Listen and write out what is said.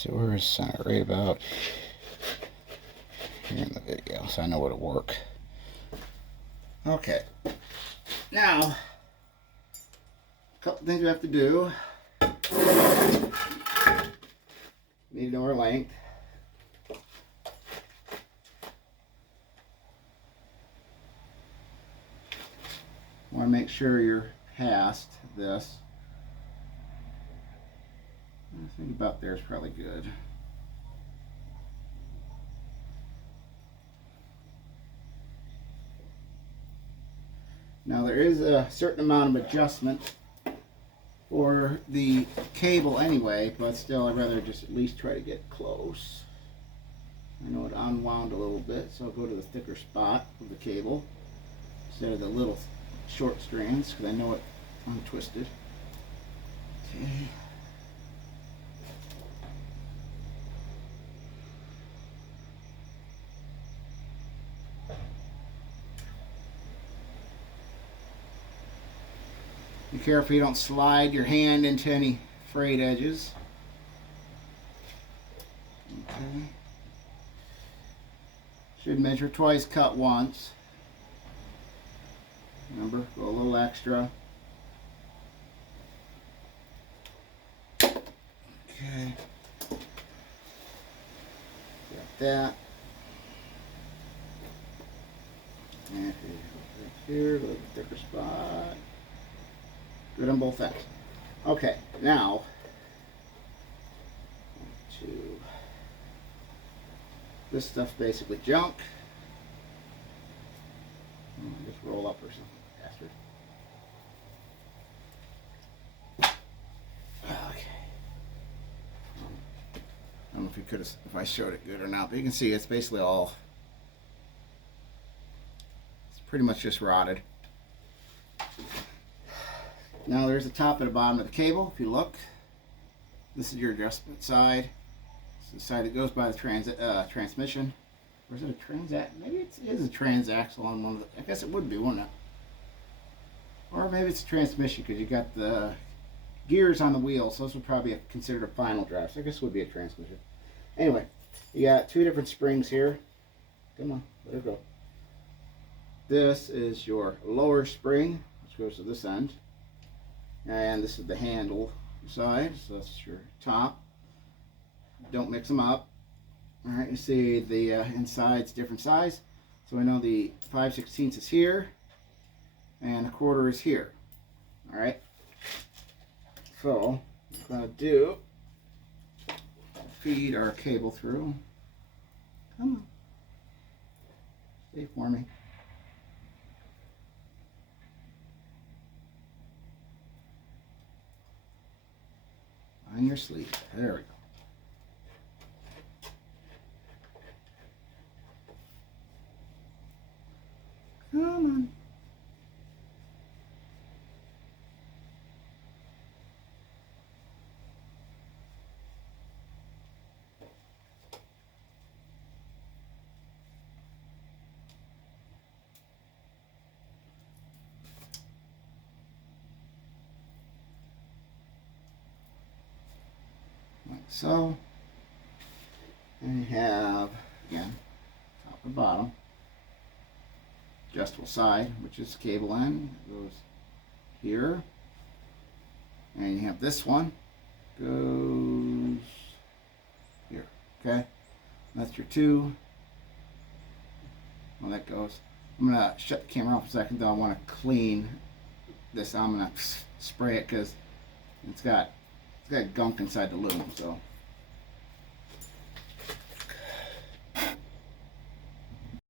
So we're center right about here in the video, so I know where to work. Okay, now a couple things we have to do. Need to know our length. Want to make sure you're past this. I think about there is probably good. Now there is a certain amount of adjustment for the cable anyway, but still I'd rather just at least try to get close. I know it unwound a little bit, so I'll go to the thicker spot of the cable instead of the little short strands, because I know it untwisted. Okay. Be careful you don't slide your hand into any frayed edges. Okay. Should measure twice, cut once. Remember, go a little extra. Okay. Got that. And right here, a little thicker spot. Good on both ends. Okay, now this stuff's basically junk. Just roll up or something, bastard. Okay. I don't know if I showed it good or not, but you can see it's basically all. It's pretty much just rotted. Now there's the top and the bottom of the cable. If you look, this is your adjustment side. This is the side that goes by the transmission. Or is it a transaxle? Maybe it is a transaxle on one of the. I guess it would be, wouldn't it? Or maybe it's a transmission because you got the gears on the wheel, so this would probably be considered a final drive. So I guess it would be a transmission. Anyway, you got two different springs here. Come on, let it go. This is your lower spring, which goes to this end. And this is the handle side, so that's your top. Don't mix them up. Alright, you see the inside's different size. So I know the 5/16 is here, and a quarter is here. Alright, so what I'm going to do, feed our cable through. Come on. Stay for me. On your sleeve. There we go. Come on. Like so. And you have, again, top and bottom. Adjustable side, which is cable end, goes here. And you have this one, goes here. Okay? That's your two. Well, that goes. I'm going to shut the camera off a second, though. I want to clean this. I'm going to spray it because it's got gunk inside the loom, so